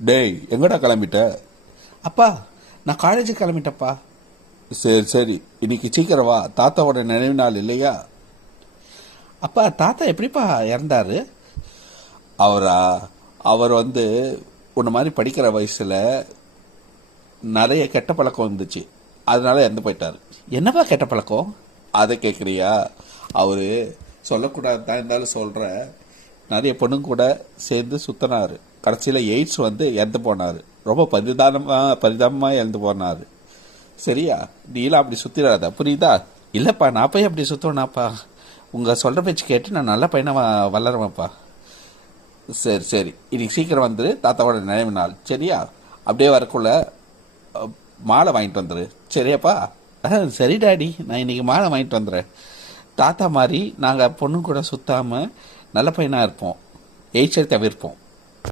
டேய் எங்கடா கிளம்பிட்ட? அப்பா நான் காலேஜுக்கு கிளம்பிட்டப்பா சரி சரி. இன்னைக்கு சீக்கிரம் வா. தாத்தாவோட நினைவு நாள் இல்லையா? அப்பா தாத்தா எப்படிப்பா இறந்தாரு? அவரா? அவர் வந்து உன்ன மாதிரி படிக்கிற வயசுல நிறைய கெட்ட பழக்கம் வந்துச்சு. அதனால இறந்து போயிட்டாரு. என்னப்பா கெட்ட பழக்கம்? அதை கேட்குறியா அவரு சொல்லக்கூடாது தான் இருந்தாலும் சொல்கிறேன் நிறைய பொண்ணுங்க கூட சேர்ந்து சுத்தினார். கடைசியில் எய்ட்ஸ் வந்து இறந்து போனார். ரொம்ப பரிதானமாக பரிதாபமாக இறந்து போனார். சரியா? நீலாம் அப்படி சுத்திடாத. புரியுதா? இல்லைப்பா நான் போய் அப்படி சுற்றுவேனாப்பா உங்கள் சொல்கிற பேச்சு கேட்டு நான் நல்ல பையனை வ- வளருவேன்ப்பா. சரி சரி. இன்னைக்கு சீக்கிரம் வந்துரு. தாத்தாவோட நினைவு நாள். சரியா? அப்படியே வரக்குள்ள மாலை வாங்கிட்டு வந்துரு. சரியாப்பா? சரி டாடி. நான் இன்னைக்கு மாலை வாங்கிட்டு வந்துடுறேன் தாத்தா மாதிரி நாங்கள் பொண்ணு கூட சுத்தாமல் நல்ல பையனாக இருப்போம். எய்ச்சல் தவிர்ப்போம்.